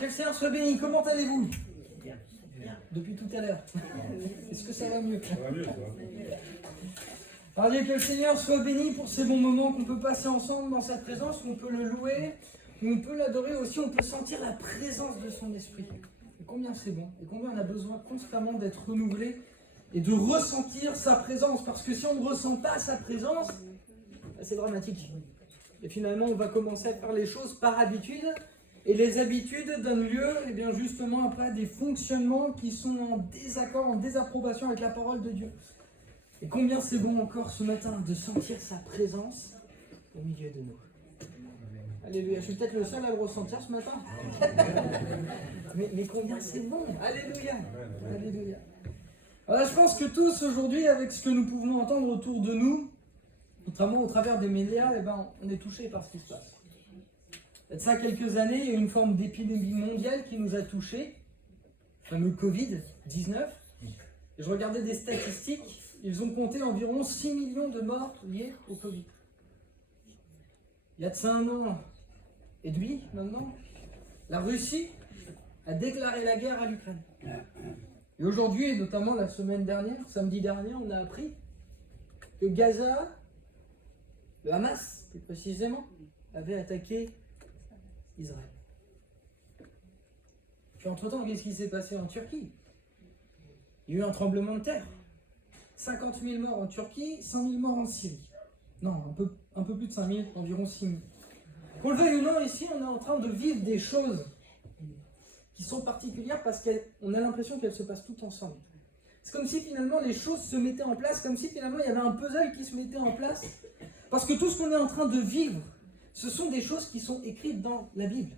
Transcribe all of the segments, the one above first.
que le Seigneur soit béni. Comment allez-vous? Bien. Depuis tout à l'heure. Est-ce que ça va mieux? Ça va mieux, ça. Allez, que le Seigneur soit béni pour ces bons moments qu'on peut passer ensemble dans sa présence, qu'on peut le louer, on peut l'adorer aussi, on peut sentir la présence de son esprit. Et combien c'est bon, et combien on a besoin constamment d'être renouvelé et de ressentir sa présence. Parce que si on ne ressent pas sa présence, c'est dramatique. Et finalement, on va commencer à faire les choses par habitude. Et les habitudes donnent lieu, et bien justement, après, à des fonctionnements qui sont en désaccord, en désapprobation avec la parole de Dieu. Et combien c'est bon encore ce matin de sentir sa présence au milieu de nous. Alléluia. Je suis peut-être le seul à le ressentir ce matin. mais combien c'est bon. Alléluia. Alléluia. Voilà, je pense que tous aujourd'hui, avec ce que nous pouvons entendre autour de nous, notamment au travers des médias, eh ben, on est touchés par ce qui se passe. Il y a de ça quelques années, il y a eu une forme d'épidémie mondiale qui nous a touchés, le fameux Covid-19. Et je regardais des statistiques, ils ont compté environ 6 millions de morts liés au Covid. Il y a de ça 1 an et demi maintenant, la Russie a déclaré la guerre à l'Ukraine. Et aujourd'hui, et notamment la semaine dernière, samedi dernier, on a appris que Gaza, le Hamas plus précisément, avait attaqué Israël. Puis entre-temps, qu'est-ce qui s'est passé en Turquie? Il y a eu un tremblement de terre. 50 000 morts en Turquie, 5 000 morts en Syrie. Non, un peu plus de 5 000, environ 6 000. Qu'on le veuille ou non, ici, on est en train de vivre des choses qui sont particulières parce qu'on a l'impression qu'elles se passent toutes ensemble. C'est comme si finalement les choses se mettaient en place, comme si finalement il y avait un puzzle qui se mettait en place. Parce que tout ce qu'on est en train de vivre, ce sont des choses qui sont écrites dans la Bible.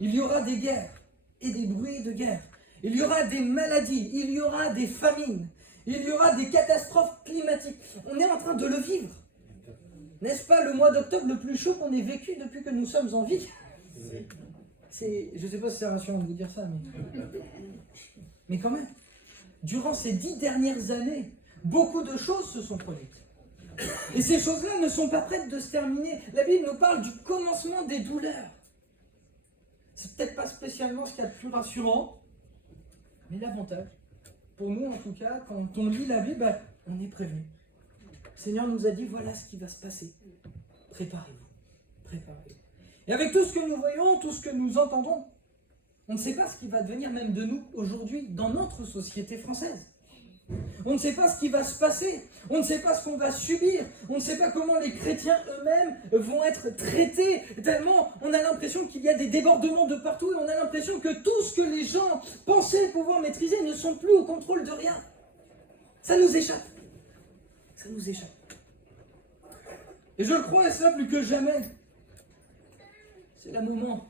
Il y aura des guerres et des bruits de guerre. Il y aura des maladies, il y aura des famines, il y aura des catastrophes climatiques. On est en train de le vivre. N'est-ce pas le mois d'octobre le plus chaud qu'on ait vécu depuis que nous sommes en vie? Je ne sais pas si c'est rassurant de vous dire ça, mais quand même, durant ces 10 dernières années, beaucoup de choses se sont produites. Et ces choses-là ne sont pas prêtes de se terminer. La Bible nous parle du commencement des douleurs. C'est peut-être pas spécialement ce qu'il y a de plus rassurant, mais l'avantage, pour nous en tout cas, quand on lit la Bible, on est prévenu. Le Seigneur nous a dit, voilà ce qui va se passer. Préparez-vous, préparez-vous. Et avec tout ce que nous voyons, tout ce que nous entendons, on ne sait pas ce qui va devenir même de nous aujourd'hui dans notre société française. On ne sait pas ce qui va se passer, on ne sait pas ce qu'on va subir, on ne sait pas comment les chrétiens eux-mêmes vont être traités, tellement on a l'impression qu'il y a des débordements de partout et on a l'impression que tout ce que les gens pensaient pouvoir maîtriser ne sont plus au contrôle de rien. Ça nous échappe. Ça nous échappe. Et je le crois, et ça plus que jamais. C'est le moment.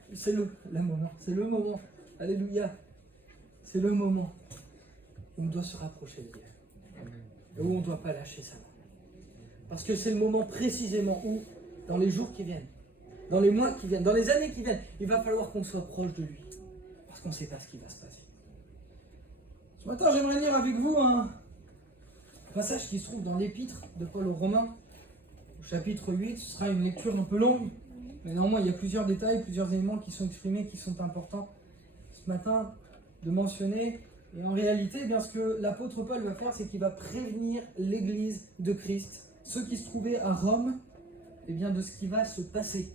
Alléluia. C'est le moment où on doit se rapprocher de Dieu. Et où on ne doit pas lâcher sa main. Parce que c'est le moment précisément où, dans les jours qui viennent, dans les mois qui viennent, dans les années qui viennent, il va falloir qu'on soit proche de lui. Parce qu'on ne sait pas ce qui va se passer. Ce matin, j'aimerais lire avec vous un passage qui se trouve dans l'épître de Paul aux Romains, au chapitre 8. Ce sera une lecture un peu longue, mais néanmoins, il y a plusieurs détails, plusieurs éléments qui sont exprimés, qui sont importants ce matin de mentionner. Et en réalité, eh bien, ce que l'apôtre Paul va faire, c'est qu'il va prévenir l'église de Christ, ceux qui se trouvaient à Rome, eh bien, de ce qui va se passer.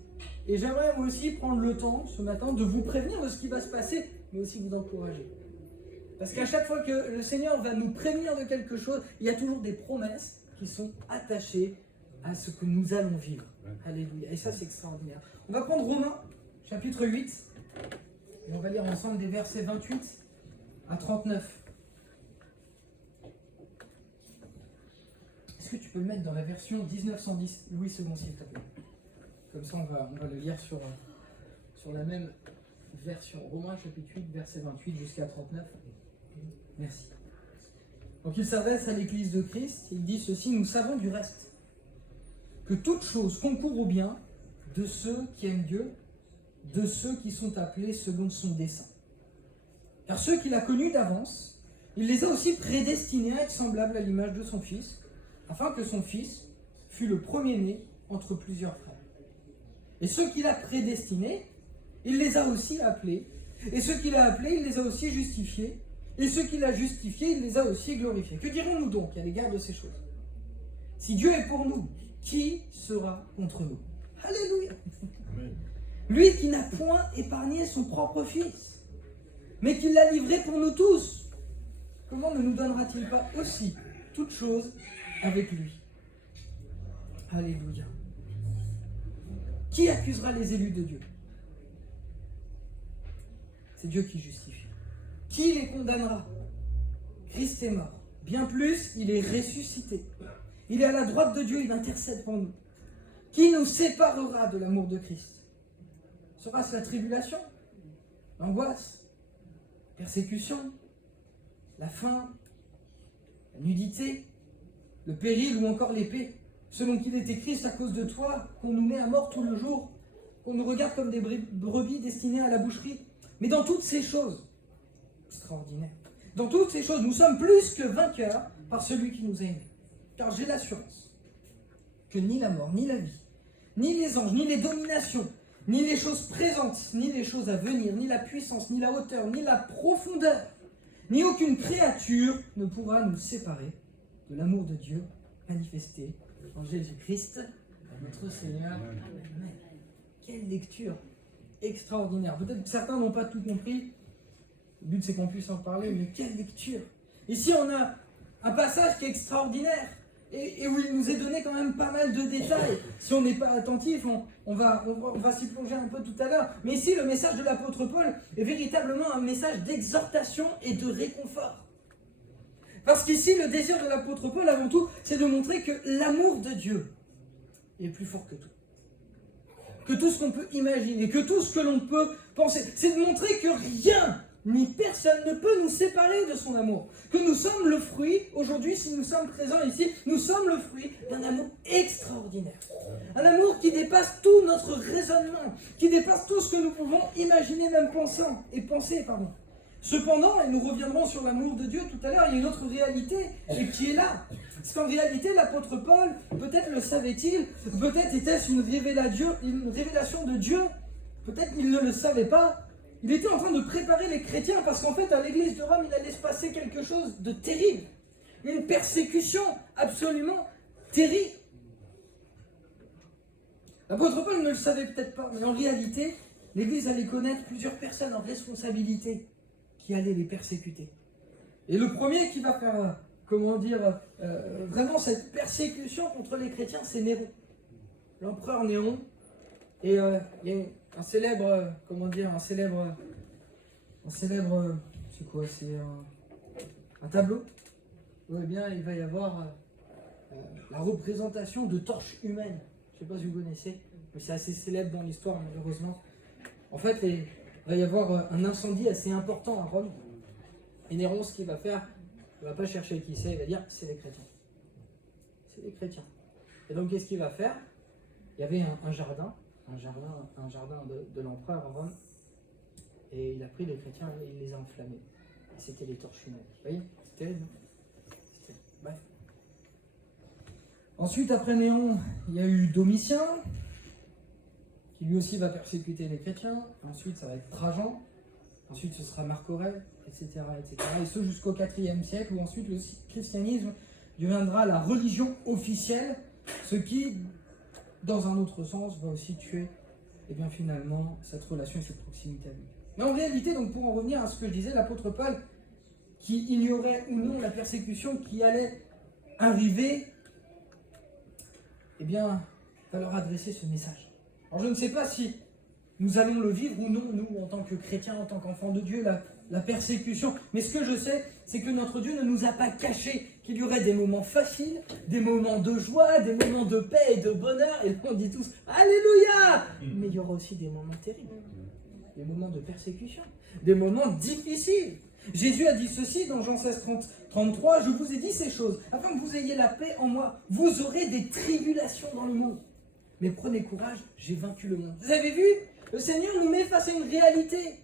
Et j'aimerais moi aussi prendre le temps ce matin de vous prévenir de ce qui va se passer, mais aussi vous encourager. Parce qu'à chaque fois que le Seigneur va nous prévenir de quelque chose, il y a toujours des promesses qui sont attachées à ce que nous allons vivre. Alléluia. Et ça, c'est extraordinaire. On va prendre Romains, chapitre 8, et on va lire ensemble des versets 28 à 39. Est-ce que tu peux le mettre dans la version 1910, Louis II, s'il te plaît? Comme ça, on va le lire sur la même version. Romains, chapitre 8, verset 28 jusqu'à 39. Merci. Donc il s'adresse à l'église de Christ, il dit ceci: nous savons du reste que toute chose concourt au bien de ceux qui aiment Dieu, de ceux qui sont appelés selon son dessein. Car ceux qu'il a connus d'avance, il les a aussi prédestinés à être semblables à l'image de son Fils, afin que son Fils fût le premier-né entre plusieurs frères. Et ceux qu'il a prédestinés, il les a aussi appelés. Et ceux qu'il a appelés, il les a aussi justifiés. Et ceux qu'il a justifiés, il les a aussi glorifiés. Que dirons-nous donc à l'égard de ces choses? Si Dieu est pour nous, qui sera contre nous? Alléluia. Amen. Lui qui n'a point épargné son propre Fils, mais qui l'a livré pour nous tous, comment ne nous donnera-t-il pas aussi toutes choses avec lui? Alléluia. Qui accusera les élus de Dieu? C'est Dieu qui justifie. Qui les condamnera? Christ est mort. Bien plus, il est ressuscité. Il est à la droite de Dieu, il intercède pour nous. Qui nous séparera de l'amour de Christ? Sera-ce la tribulation, l'angoisse, la persécution, la faim, la nudité, le péril ou encore l'épée? Selon qu'il est écrit, c'est à cause de toi qu'on nous met à mort tout le jour, qu'on nous regarde comme des brebis destinées à la boucherie. Mais dans toutes ces choses, extraordinaires, dans toutes ces choses, nous sommes plus que vainqueurs par celui qui nous a aimés. Car j'ai l'assurance que ni la mort, ni la vie, ni les anges, ni les dominations, ni les choses présentes, ni les choses à venir, ni la puissance, ni la hauteur, ni la profondeur, ni aucune créature ne pourra nous séparer de l'amour de Dieu manifesté en Jésus-Christ, notre Seigneur. Amen. Quelle lecture extraordinaire. Peut-être que certains n'ont pas tout compris. Le but, c'est qu'on puisse en parler, mais quelle lecture. Ici, on a un passage qui est extraordinaire et où il nous est donné quand même pas mal de détails. Si on n'est pas attentif, on va s'y plonger un peu tout à l'heure. Mais ici, le message de l'apôtre Paul est véritablement un message d'exhortation et de réconfort. Parce qu'ici, le désir de l'apôtre Paul, avant tout, c'est de montrer que l'amour de Dieu est plus fort que tout. Que tout ce qu'on peut imaginer, que tout ce que l'on peut penser. C'est de montrer que rien ni personne ne peut nous séparer de son amour. Que nous sommes le fruit, aujourd'hui, si nous sommes présents ici, nous sommes le fruit d'un amour extraordinaire. Un amour qui dépasse tout notre raisonnement, qui dépasse tout ce que nous pouvons imaginer, même penser. Cependant, et nous reviendrons sur l'amour de Dieu tout à l'heure, il y a une autre réalité et qui est là. Parce qu'en réalité, l'apôtre Paul, peut-être le savait-il, peut-être était-ce une révélation de Dieu, peut-être qu'il ne le savait pas. Il était en train de préparer les chrétiens parce qu'en fait, à l'église de Rome, il allait se passer quelque chose de terrible. Une persécution absolument terrible. L'apôtre Paul ne le savait peut-être pas, mais en réalité, l'église allait connaître plusieurs personnes en responsabilité qui allaient les persécuter. Et le premier qui va faire, vraiment cette persécution contre les chrétiens, c'est Néron. L'empereur Néron. Et il y a un célèbre, c'est quoi? C'est un tableau où eh bien, il va y avoir la représentation de torches humaines. Je ne sais pas si vous connaissez, mais c'est assez célèbre dans l'histoire, malheureusement. En fait, il va y avoir un incendie assez important à Rome. Et Néron, ce qu'il va faire, il ne va pas chercher qui c'est, il va dire c'est les chrétiens. C'est les chrétiens. Et donc, qu'est-ce qu'il va faire? Il y avait un jardin de l'empereur à Rome, et il a pris les chrétiens et il les a enflammés. Et c'était les torches humaines. Vous voyez? C'est terrible. Bref. Ensuite, après Néron, il y a eu Domitien, qui lui aussi va persécuter les chrétiens. Ensuite, ça va être Trajan. Ensuite, ce sera Marc Aurèle, etc., etc. Et ce jusqu'au IVe siècle, où ensuite le christianisme deviendra la religion officielle, ce qui, dans un autre sens, va aussi tuer, et bien finalement, cette relation et cette proximité avec Dieu. Mais en réalité, donc pour en revenir à ce que je disais, l'apôtre Paul, qui ignorait ou non la persécution qui allait arriver, eh bien, va leur adresser ce message. Alors je ne sais pas si nous allons le vivre ou non, nous, en tant que chrétiens, en tant qu'enfants de Dieu, la persécution. Mais ce que je sais, c'est que notre Dieu ne nous a pas caché qu'il y aurait des moments faciles, des moments de joie, des moments de paix et de bonheur. Et on dit tous « Alléluia !» Mais il y aura aussi des moments terribles, des moments de persécution, des moments difficiles. Jésus a dit ceci dans Jean 16, 33, « Je vous ai dit ces choses, afin que vous ayez la paix en moi. Vous aurez des tribulations dans le monde. Mais prenez courage, j'ai vaincu le monde. » Vous avez vu? Le Seigneur nous met face à une réalité.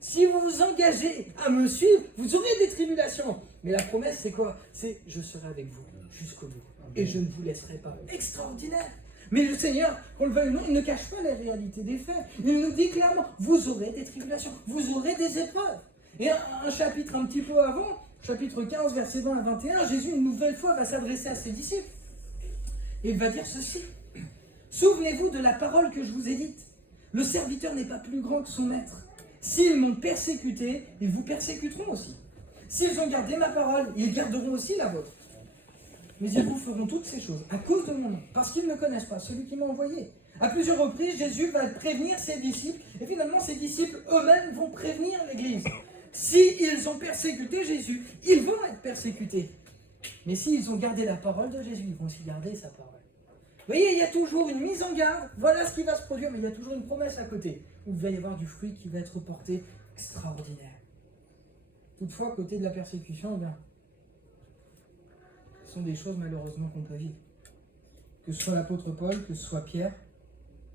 Si vous vous engagez à me suivre, vous aurez des tribulations. Mais la promesse, c'est quoi? C'est « Je serai avec vous jusqu'au bout. Et je ne vous laisserai pas. » Extraordinaire! Mais le Seigneur, qu'on le veuille ou non, il ne cache pas les réalités des faits. Il nous dit clairement, vous aurez des tribulations, vous aurez des épreuves. Et un chapitre un petit peu avant, chapitre 15, versets 20 à 21, Jésus une nouvelle fois va s'adresser à ses disciples. Et il va dire ceci. Souvenez-vous de la parole que je vous ai dite. Le serviteur n'est pas plus grand que son maître. S'ils m'ont persécuté, ils vous persécuteront aussi. S'ils ont gardé ma parole, ils garderont aussi la vôtre. Mais ils vous feront toutes ces choses à cause de mon nom, parce qu'ils ne connaissent pas celui qui m'a envoyé. À plusieurs reprises, Jésus va prévenir ses disciples, et finalement ses disciples eux-mêmes vont prévenir l'Église. S'ils ont persécuté Jésus, ils vont être persécutés. Mais s'ils ont gardé la parole de Jésus, ils vont aussi garder sa parole. Vous voyez, il y a toujours une mise en garde, voilà ce qui va se produire, mais il y a toujours une promesse à côté, où il va y avoir du fruit qui va être porté extraordinaire. Toutefois, à côté de la persécution, eh bien, ce sont des choses malheureusement qu'on peut vivre. Que ce soit l'apôtre Paul, que ce soit Pierre,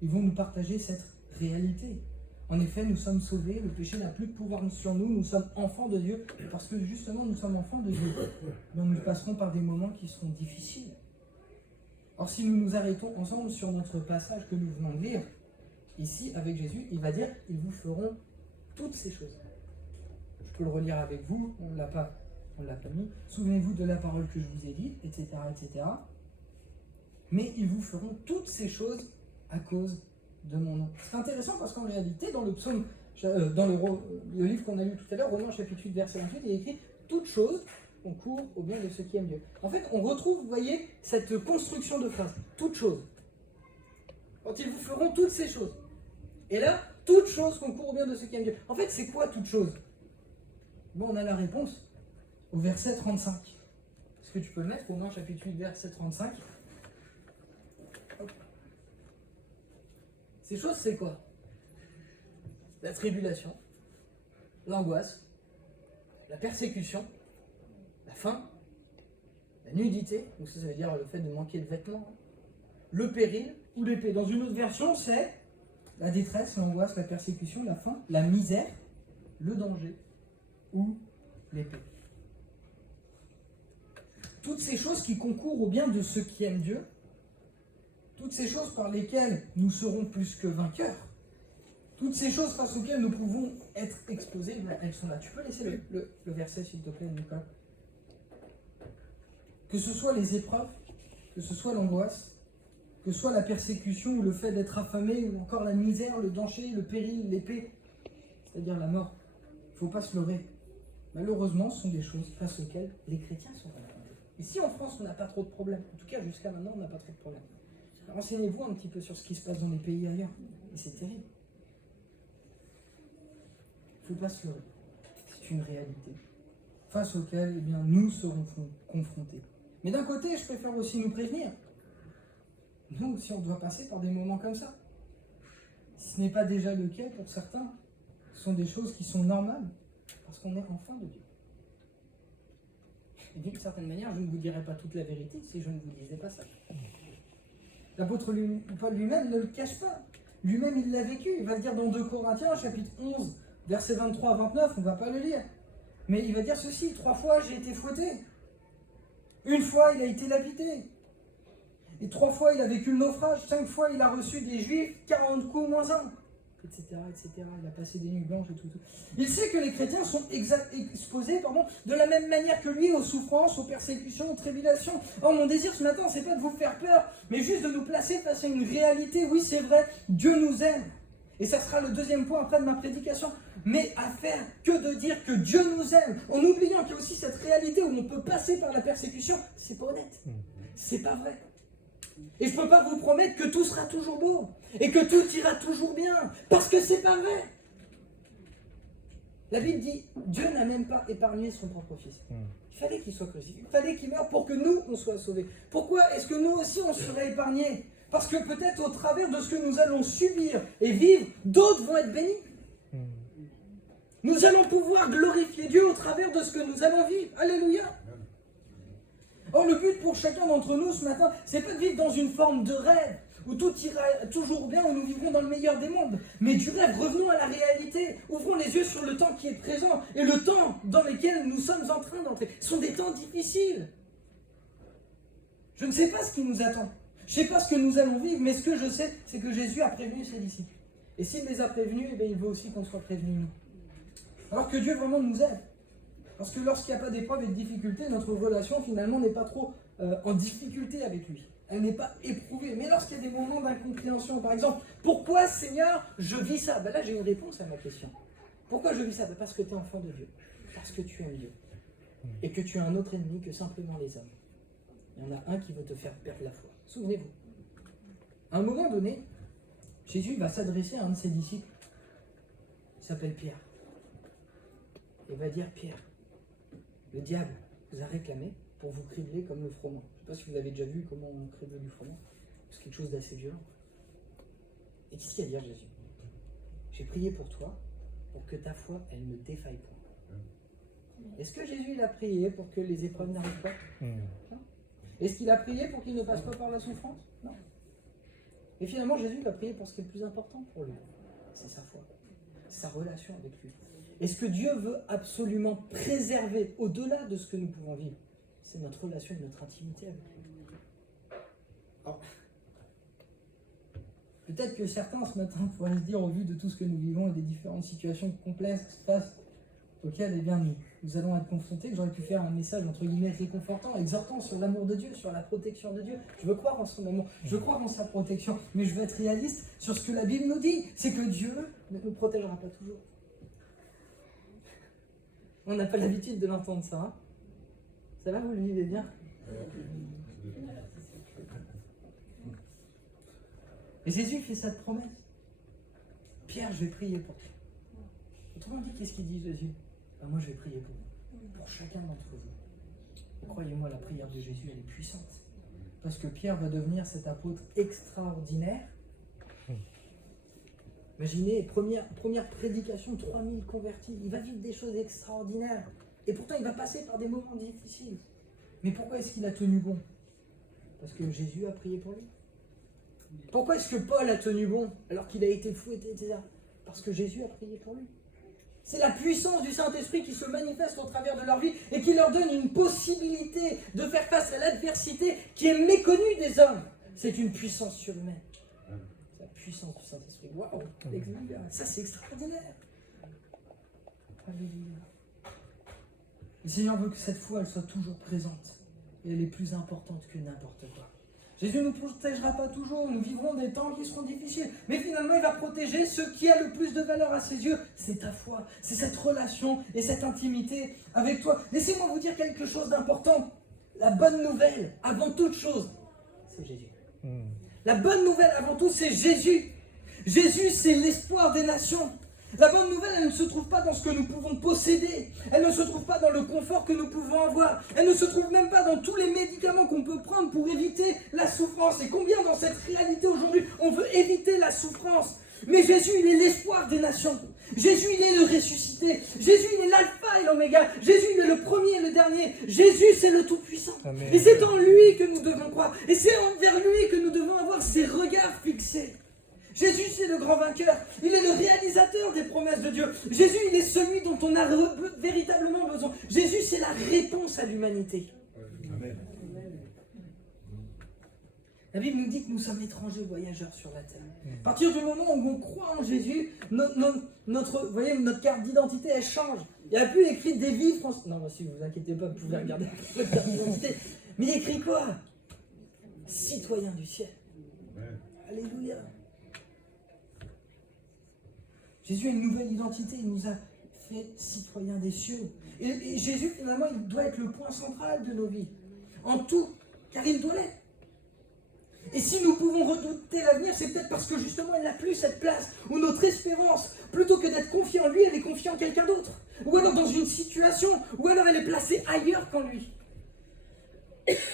ils vont nous partager cette réalité. En effet, nous sommes sauvés, le péché n'a plus de pouvoir sur nous, nous sommes enfants de Dieu, parce que justement nous sommes enfants de Dieu. Donc nous passerons par des moments qui seront difficiles. Or, si nous nous arrêtons ensemble sur notre passage que nous venons de lire, ici avec Jésus, il va dire, ils vous feront toutes ces choses. Je peux le relire avec vous, on ne l'a pas mis. Souvenez-vous de la parole que je vous ai dite, etc., etc. Mais ils vous feront toutes ces choses à cause de mon nom. C'est intéressant parce qu'en réalité, dans le psaume, dans le livre qu'on a lu tout à l'heure, Romains chapitre 8, verset 28, il est écrit « Toutes choses concourent au bien de ceux qui aiment Dieu ». En fait, on retrouve, vous voyez, cette construction de phrase « Toutes choses ». Quand ils vous feront toutes ces choses. Et là, « Toutes choses concourent au bien de ceux qui aiment Dieu ». En fait, c'est quoi « toutes choses » ? Bon, on a la réponse au verset 35. Est-ce que tu peux le mettre, Romains chapitre 8, verset 35 ? Ces choses, c'est quoi? La tribulation, l'angoisse, la persécution, la faim, la nudité, donc ça veut dire le fait de manquer de vêtements, le péril ou l'épée. Dans une autre version, c'est la détresse, l'angoisse, la persécution, la faim, la misère, le danger ou l'épée. Toutes ces choses qui concourent au bien de ceux qui aiment Dieu, toutes ces choses par lesquelles nous serons plus que vainqueurs, toutes ces choses face auxquelles nous pouvons être exposés, elles sont là. Tu peux laisser le verset, s'il te plaît, Nicolas. Que ce soit les épreuves, que ce soit l'angoisse, que ce soit la persécution ou le fait d'être affamé, ou encore la misère, le danger, le péril, l'épée, c'est-à-dire la mort. Il ne faut pas se leurrer. Malheureusement, ce sont des choses face auxquelles les chrétiens sont confrontés. Ici en France, on n'a pas trop de problèmes. En tout cas, jusqu'à maintenant, on n'a pas trop de problèmes. Renseignez-vous un petit peu sur ce qui se passe dans les pays ailleurs. Et c'est terrible. Il ne faut pas se leurrer. C'est une réalité. Face auquel, eh bien, nous serons confrontés. Mais d'un côté, je préfère aussi nous prévenir. Nous aussi, on doit passer par des moments comme ça. Si ce n'est pas déjà le cas pour certains, ce sont des choses qui sont normales, parce qu'on est enfant de Dieu. Et d'une certaine manière, je ne vous dirais pas toute la vérité si je ne vous disais pas ça. L'apôtre Paul lui-même ne le cache pas. Lui-même, il l'a vécu. Il va le dire dans 2 Corinthiens, chapitre 11, versets 23 à 29, on ne va pas le lire. Mais il va dire ceci, 3 fois j'ai été fouetté. 1 fois il a été lapidé. Et 3 fois il a vécu le naufrage. 5 fois il a reçu des Juifs, 40 coups moins 1. Etc., etc. Il a passé des nuits blanches et tout. Il sait que les chrétiens sont exposés de la même manière que lui aux souffrances, aux persécutions, aux tribulations. Or, mon désir ce matin, c'est pas de vous faire peur, mais juste de nous placer face à une réalité. Oui, c'est vrai, Dieu nous aime. Et ça sera le deuxième point après de ma prédication. Mais à faire que de dire que Dieu nous aime, en oubliant qu'il y a aussi cette réalité où on peut passer par la persécution, c'est pas honnête. C'est pas vrai. Et je ne peux pas vous promettre que tout sera toujours beau et que tout ira toujours bien, parce que c'est pas vrai. La Bible dit, Dieu n'a même pas épargné son propre fils. Il fallait qu'il soit crucifié, il fallait qu'il meure pour que nous, on soit sauvés. Pourquoi est-ce que nous aussi, on serait épargnés? Parce que peut-être au travers de ce que nous allons subir et vivre, d'autres vont être bénis. Nous allons pouvoir glorifier Dieu au travers de ce que nous allons vivre. Alléluia. Or, le but pour chacun d'entre nous ce matin, c'est pas de vivre dans une forme de rêve, où tout ira toujours bien, où nous vivrons dans le meilleur des mondes. Mais du rêve, revenons à la réalité. Ouvrons les yeux sur le temps qui est présent et le temps dans lequel nous sommes en train d'entrer. Ce sont des temps difficiles. Je ne sais pas ce qui nous attend. Je ne sais pas ce que nous allons vivre, mais ce que je sais, c'est que Jésus a prévenu ses disciples. Et s'il les a prévenus, eh bien, il veut aussi qu'on soit prévenus nous. Alors que Dieu vraiment nous aide. Parce que lorsqu'il n'y a pas d'épreuves et de difficultés, notre relation finalement n'est pas trop en difficulté avec lui. Elle n'est pas éprouvée. Mais lorsqu'il y a des moments d'incompréhension, par exemple, pourquoi Seigneur, je vis ça? Ben là, j'ai une réponse à ma question. Pourquoi je vis ça? Ben parce que tu es enfant de Dieu. Parce que tu aimes Dieu. Et que tu as un autre ennemi que simplement les hommes. Il y en a un qui veut te faire perdre la foi. Souvenez-vous. À un moment donné, Jésus va s'adresser à un de ses disciples. Il s'appelle Pierre. Il va dire, Pierre, le diable vous a réclamé pour vous cribler comme le froment. Je ne sais pas si vous avez déjà vu comment on crible du froment. C'est quelque chose d'assez violent. Et qu'est-ce qu'il y a à dire, Jésus? J'ai prié pour toi, pour que ta foi, elle ne défaille pas. Est-ce que Jésus il a prié pour que les épreuves n'arrivent pas? Non. Est-ce qu'il a prié pour qu'il ne passe pas par la souffrance? Non. Et finalement, Jésus il a prié pour ce qui est le plus important pour lui. C'est sa foi. C'est sa relation avec lui. Et ce que Dieu veut absolument préserver, au-delà de ce que nous pouvons vivre, c'est notre relation et notre intimité avec lui. Alors, peut-être que certains ce matin pourraient se dire, au vu de tout ce que nous vivons et des différentes situations complexes face auxquelles eh bien, nous allons être confrontés, que j'aurais pu faire un message entre guillemets réconfortant, exhortant sur l'amour de Dieu, sur la protection de Dieu. Je veux croire en son amour, je veux croire en sa protection, mais je veux être réaliste sur ce que la Bible nous dit, c'est que Dieu ne nous protégera pas toujours. On n'a pas l'habitude de l'entendre ça. Hein? Ça va, vous le vivez bien? Et Jésus fait cette promesse. Pierre, je vais prier pour toi. Autrement dit, qu'est-ce qu'il dit Jésus? Ben, moi, je vais prier pour vous. Pour chacun d'entre vous. Et croyez-moi, la prière de Jésus, elle est puissante. Parce que Pierre va devenir cet apôtre extraordinaire. Imaginez, première prédication, 3000 convertis. Il va vivre des choses extraordinaires. Et pourtant, il va passer par des moments difficiles. Mais pourquoi est-ce qu'il a tenu bon? Parce que Jésus a prié pour lui. Pourquoi est-ce que Paul a tenu bon alors qu'il a été fouetté, etc. Parce que Jésus a prié pour lui. C'est la puissance du Saint-Esprit qui se manifeste au travers de leur vie et qui leur donne une possibilité de faire face à l'adversité qui est méconnue des hommes. C'est une puissance surhumaine. C'est la puissance du Saint-Esprit. Waouh! Ça, c'est extraordinaire. Alléluia. Le Seigneur veut que cette foi, elle soit toujours présente. Et elle est plus importante que n'importe quoi. Jésus ne nous protégera pas toujours, nous vivrons des temps qui seront difficiles. Mais finalement, il va protéger ce qui a le plus de valeur à ses yeux. C'est ta foi, c'est cette relation et cette intimité avec toi. Laissez-moi vous dire quelque chose d'important. La bonne nouvelle, avant toute chose, c'est Jésus. La bonne nouvelle, avant tout, c'est Jésus. Jésus, c'est l'espoir des nations. La bonne nouvelle, elle ne se trouve pas dans ce que nous pouvons posséder. Elle ne se trouve pas dans le confort que nous pouvons avoir. Elle ne se trouve même pas dans tous les médicaments qu'on peut prendre pour éviter la souffrance. Et combien dans cette réalité aujourd'hui, on veut éviter la souffrance. Mais Jésus, il est l'espoir des nations. Jésus, il est le ressuscité. Jésus, il est l'alpha et l'oméga. Jésus, il est le premier et le dernier. Jésus, c'est le tout-puissant. Amen. Et c'est en lui que nous devons croire. Et c'est envers lui que nous devons avoir ces regards fixés. Jésus, c'est le grand vainqueur. Il est le réalisateur des promesses de Dieu. Jésus, il est celui dont on a véritablement besoin. Jésus, c'est la réponse à l'humanité. Amen. La Bible nous dit que nous sommes étrangers voyageurs sur la terre. À partir du moment où on croit en Jésus, notre carte d'identité, elle change. Il n'y a plus écrit des vies françaises. Non, si vous ne vous inquiétez pas, vous pouvez regarder votre carte d'identité. Mais il est écrit quoi? Citoyen du ciel. Alléluia. Jésus a une nouvelle identité, il nous a fait citoyens des cieux. Et Jésus, finalement, il doit être le point central de nos vies. En tout, car il doit l'être. Et si nous pouvons redouter l'avenir, c'est peut-être parce que justement, il n'a plus cette place où notre espérance, plutôt que d'être confiée en lui, elle est confiée en quelqu'un d'autre. Ou alors dans une situation, ou alors elle est placée ailleurs qu'en lui.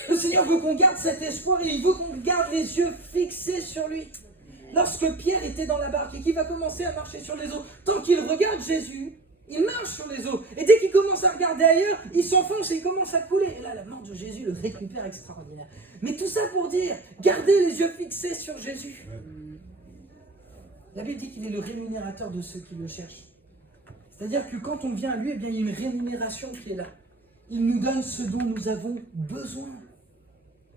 Le Seigneur veut qu'on garde cet espoir et il veut qu'on garde les yeux fixés sur lui. Lorsque Pierre était dans la barque et qu'il va commencer à marcher sur les eaux, tant qu'il regarde Jésus, il marche sur les eaux. Et dès qu'il commence à regarder ailleurs, il s'enfonce et il commence à couler. Et là, la mort de Jésus le récupère extraordinaire. Mais tout ça pour dire, gardez les yeux fixés sur Jésus. La Bible dit qu'il est le rémunérateur de ceux qui le cherchent. C'est-à-dire que quand on vient à lui, eh bien, il y a une rémunération qui est là. Il nous donne ce dont nous avons besoin.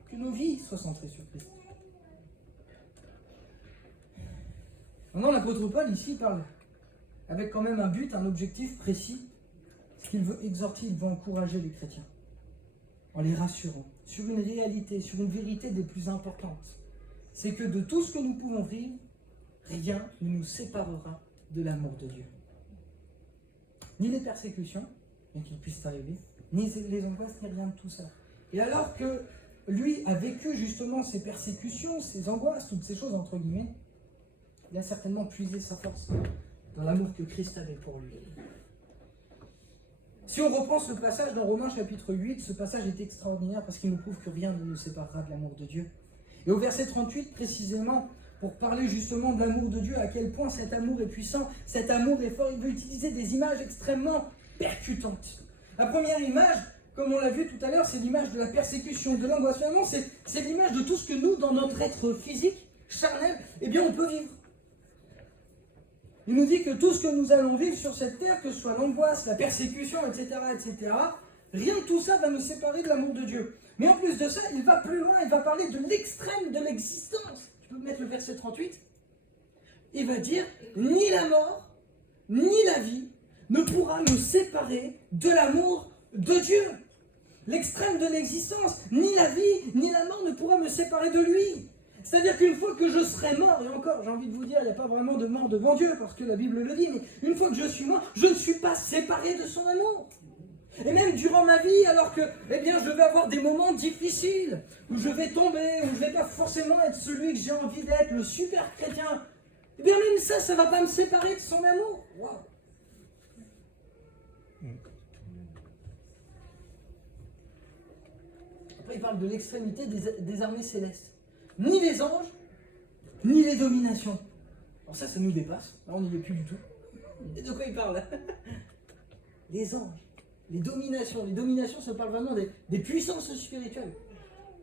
Que nos vies soient centrées sur Christ. Maintenant, l'apôtre Paul, ici, parle avec quand même un but, un objectif précis. Ce qu'il veut exhorter, il veut encourager les chrétiens, en les rassurant, sur une réalité, sur une vérité des plus importantes. C'est que de tout ce que nous pouvons vivre, rien ne nous séparera de l'amour de Dieu. Ni les persécutions, bien qu'ils puissent arriver, ni les angoisses, ni rien de tout ça. Et alors que lui a vécu justement ces persécutions, ces angoisses, toutes ces choses entre guillemets, il a certainement puisé sa force dans l'amour que Christ avait pour lui. Si on reprend ce passage dans Romains chapitre 8, ce passage est extraordinaire parce qu'il nous prouve que rien ne nous séparera de l'amour de Dieu. Et au verset 38, précisément, pour parler justement de l'amour de Dieu, à quel point cet amour est puissant, cet amour est fort, il veut utiliser des images extrêmement percutantes. La première image, comme on l'a vu tout à l'heure, c'est l'image de la persécution, de l'angoisse. Finalement, c'est l'image de tout ce que nous, dans notre être physique, charnel, eh bien on peut vivre. Il nous dit que tout ce que nous allons vivre sur cette terre, que ce soit l'angoisse, la persécution, etc., rien de tout ça va nous séparer de l'amour de Dieu. Mais en plus de ça, il va plus loin, il va parler de l'extrême de l'existence. Tu peux mettre le verset 38 ? Il va dire, ni la mort, ni la vie ne pourra nous séparer de l'amour de Dieu. L'extrême de l'existence, ni la vie, ni la mort ne pourra me séparer de lui. C'est-à-dire qu'une fois que je serai mort, et encore, j'ai envie de vous dire, il n'y a pas vraiment de mort devant Dieu, parce que la Bible le dit, mais une fois que je suis mort, je ne suis pas séparé de son amour. Et même durant ma vie, alors que, eh bien, je vais avoir des moments difficiles, où je vais tomber, où je ne vais pas forcément être celui que j'ai envie d'être, le super chrétien, eh bien, même ça ne va pas me séparer de son amour. Waouh. Après, il parle de l'extrémité des armées célestes. Ni les anges, ni les dominations. Alors ça nous dépasse. Là, on n'y est plus du tout. Et de quoi il parle? Les anges, les dominations. Les dominations, ça parle vraiment des puissances spirituelles.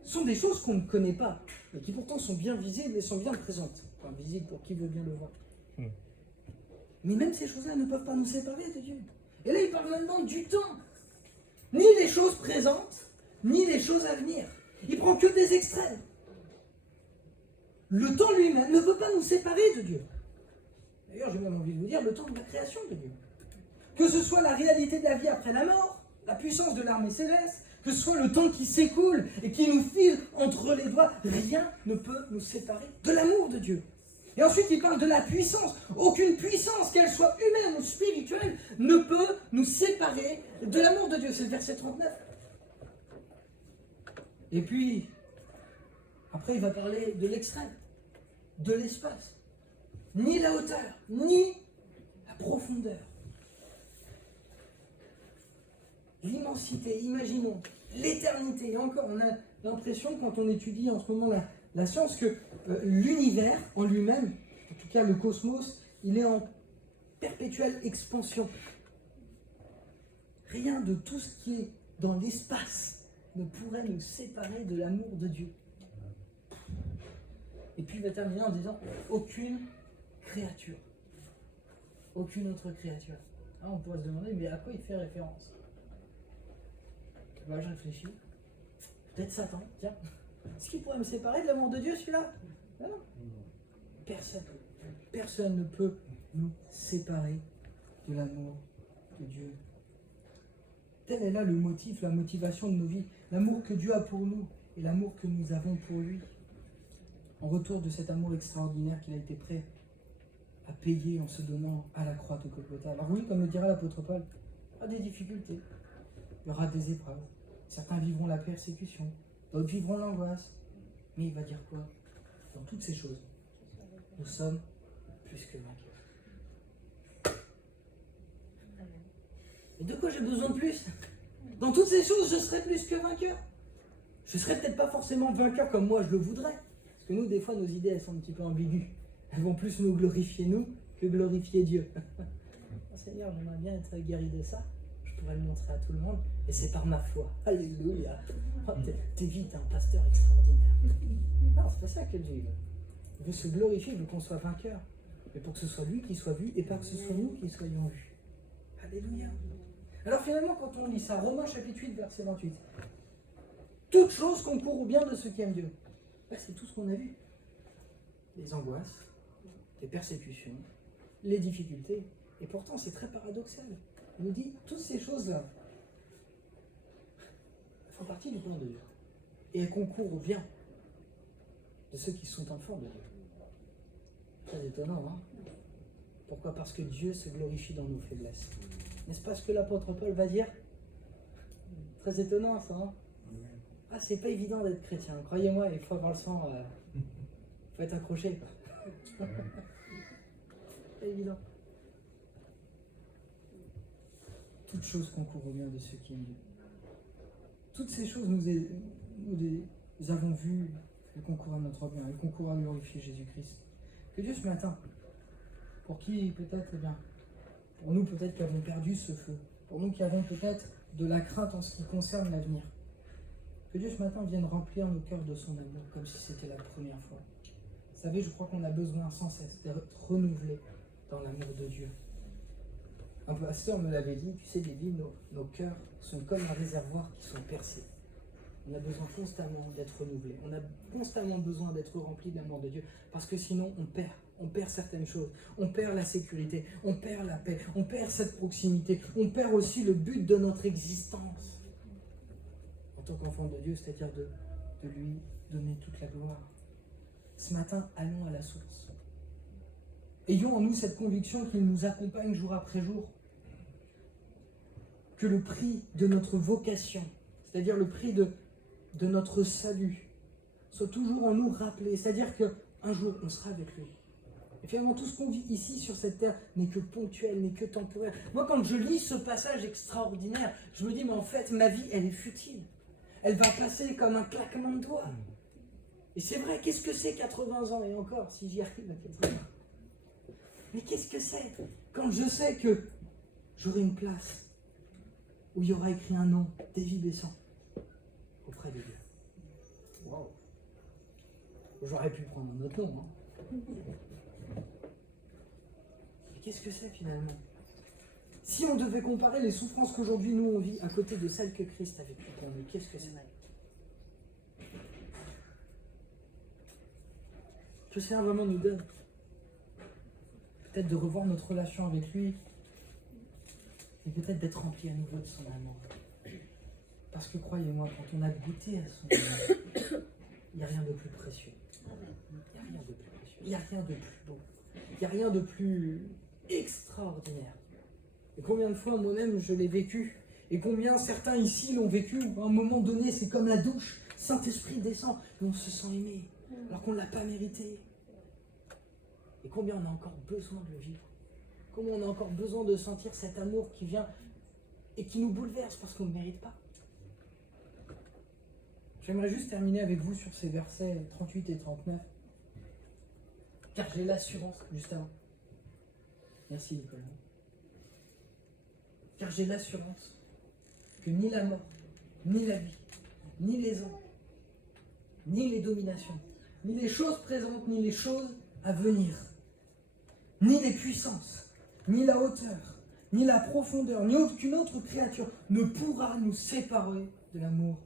Ce sont des choses qu'on ne connaît pas, mais qui pourtant sont bien visibles et sont bien présentes. Enfin, visibles pour qui veut bien le voir. Mais même ces choses-là ne peuvent pas nous séparer de Dieu. Et là, il parle maintenant du temps. Ni les choses présentes, ni les choses à venir. Il prend que des extrêmes. Le temps lui-même ne veut pas nous séparer de Dieu. D'ailleurs, j'ai même envie de vous dire, le temps de la création de Dieu. Que ce soit la réalité de la vie après la mort, la puissance de l'armée céleste, que ce soit le temps qui s'écoule et qui nous file entre les doigts, rien ne peut nous séparer de l'amour de Dieu. Et ensuite, il parle de la puissance. Aucune puissance, qu'elle soit humaine ou spirituelle, ne peut nous séparer de l'amour de Dieu. C'est le verset 39. Et puis, après, il va parler de l'extrême, de l'espace. Ni la hauteur, ni la profondeur. L'immensité, imaginons, l'éternité. Et encore, on a l'impression, quand on étudie en ce moment la science, que l'univers en lui-même, en tout cas le cosmos, il est en perpétuelle expansion. Rien de tout ce qui est dans l'espace ne pourrait nous séparer de l'amour de Dieu. Et puis il va terminer en disant aucune créature. Aucune autre créature. Ah, on pourrait se demander, mais à quoi il fait référence? Là, je réfléchis. Peut-être Satan, tiens. Est-ce qu'il pourrait me séparer de l'amour de Dieu, celui-là? Non. Personne. Personne ne peut nous séparer de l'amour de Dieu. Tel est là le motif, la motivation de nos vies. L'amour que Dieu a pour nous et l'amour que nous avons pour lui. En retour de cet amour extraordinaire qu'il a été prêt à payer en se donnant à la croix de Golgotha. Alors oui, comme le dira l'apôtre Paul, il y aura des difficultés, il y aura des épreuves. Certains vivront la persécution, d'autres vivront l'angoisse. Mais il va dire quoi? Dans toutes ces choses, nous sommes plus que vainqueurs. Et de quoi j'ai besoin de plus? Dans toutes ces choses, je serai plus que vainqueur. Je ne serai peut-être pas forcément vainqueur comme moi je le voudrais. Parce que nous, des fois, nos idées, elles sont un petit peu ambiguës. Elles vont plus nous glorifier, nous, que glorifier Dieu. Oh, Seigneur, j'aimerais bien être guéri de ça. Je pourrais le montrer à tout le monde. Et c'est par ma foi. Alléluia. Oh, t'es vite un pasteur extraordinaire. Non, c'est pas ça que Dieu veut. Il veut se glorifier, il veut qu'on soit vainqueur. Mais pour que ce soit lui qui soit vu et pas que ce soit nous qui soyons vus. Alléluia. Alors finalement, quand on lit ça, Romains chapitre 8, verset 28. Toute chose concourt au bien de ceux qui aiment Dieu. Là, c'est tout ce qu'on a vu. Les angoisses, des persécutions, les difficultés. Et pourtant, c'est très paradoxal. Il nous dit, toutes ces choses-là font partie du plan de Dieu. Et elles concourent au bien de ceux qui sont enfants de Dieu. Très étonnant, hein? Pourquoi? Parce que Dieu se glorifie dans nos faiblesses. N'est-ce pas ce que l'apôtre Paul va dire? Très étonnant, ça, hein? Ah, c'est pas évident d'être chrétien. Croyez-moi, il faut avoir le sang, faut être accroché, quoi. Pas évident. Toutes choses concourent au bien de ceux qui aiment Dieu. Toutes ces choses, nous les avons vues, elles concourent à notre bien, elles concourent à glorifier Jésus-Christ. Que Dieu ce matin, pour qui peut-être, eh bien, pour nous peut-être qui avons perdu ce feu, pour nous qui avons peut-être de la crainte en ce qui concerne l'avenir, que Dieu ce matin vienne remplir nos cœurs de son amour comme si c'était la première fois. Vous savez, je crois qu'on a besoin sans cesse d'être renouvelé dans l'amour de Dieu. Un pasteur me l'avait dit, tu sais, David, nos cœurs sont comme un réservoir qui sont percés. On a besoin constamment d'être renouvelé. On a constamment besoin d'être rempli de l'amour de Dieu. Parce que sinon, on perd certaines choses. On perd la sécurité, on perd la paix, on perd cette proximité. On perd aussi le but de notre existence. En tant qu'enfant de Dieu, c'est-à-dire de lui donner toute la gloire. Ce matin, allons à la source. Ayons en nous cette conviction qu'il nous accompagne jour après jour. Que le prix de notre vocation, c'est-à-dire le prix de notre salut, soit toujours en nous rappelé. C'est-à-dire qu'un jour, on sera avec lui. Et finalement, tout ce qu'on vit ici sur cette terre n'est que ponctuel, n'est que temporaire. Moi, quand je lis ce passage extraordinaire, je me dis, mais en fait, ma vie, elle est futile. Elle va passer comme un claquement de doigts. Et c'est vrai, qu'est-ce que c'est 80 ans? Et encore, si j'y arrive à 80 ans. Mais qu'est-ce que c'est quand je sais que j'aurai une place où il y aura écrit un nom, David Besson, auprès de Dieu. Waouh! J'aurais pu prendre un autre nom. Hein. Mais qu'est-ce que c'est finalement? Si on devait comparer les souffrances qu'aujourd'hui nous on vit à côté de celles que Christ a vécues pour nous, qu'est-ce que c'est? Que le Seigneur vraiment nous donne. Peut-être de revoir notre relation avec lui, et peut-être d'être rempli à nouveau de son amour. Parce que croyez-moi, quand on a goûté à son amour, il n'y a rien de plus précieux. Il n'y a rien de plus précieux. Il n'y a rien de plus beau. Il n'y a rien de plus extraordinaire. Et combien de fois moi-même je l'ai vécu, et combien certains ici l'ont vécu, à un moment donné, c'est comme la douche, Saint-Esprit descend, et on se sent aimé, alors qu'on ne l'a pas mérité. Et combien on a encore besoin de le vivre. Comment on a encore besoin de sentir cet amour qui vient et qui nous bouleverse parce qu'on ne le mérite pas. J'aimerais juste terminer avec vous sur ces versets 38 et 39. Car j'ai l'assurance, juste avant. Merci Nicolas. Car j'ai l'assurance que ni la mort, ni la vie, ni les anges, ni les dominations, ni les choses présentes, ni les choses à venir, ni les puissances, ni la hauteur, ni la profondeur, ni aucune autre créature ne pourra nous séparer de l'amour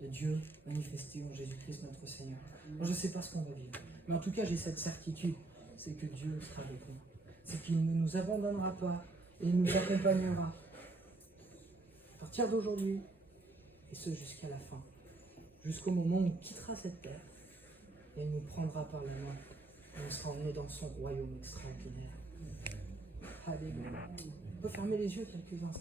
de Dieu manifesté en Jésus-Christ notre Seigneur. Moi, je ne sais pas ce qu'on va vivre, mais en tout cas j'ai cette certitude, c'est que Dieu sera avec nous. C'est qu'il ne nous abandonnera pas et il nous accompagnera à partir d'aujourd'hui et ce jusqu'à la fin, jusqu'au moment où il quittera cette terre et il nous prendra par la main et on sera emmené dans son royaume extraordinaire. Alléluia. On peut fermer les yeux quelques instants.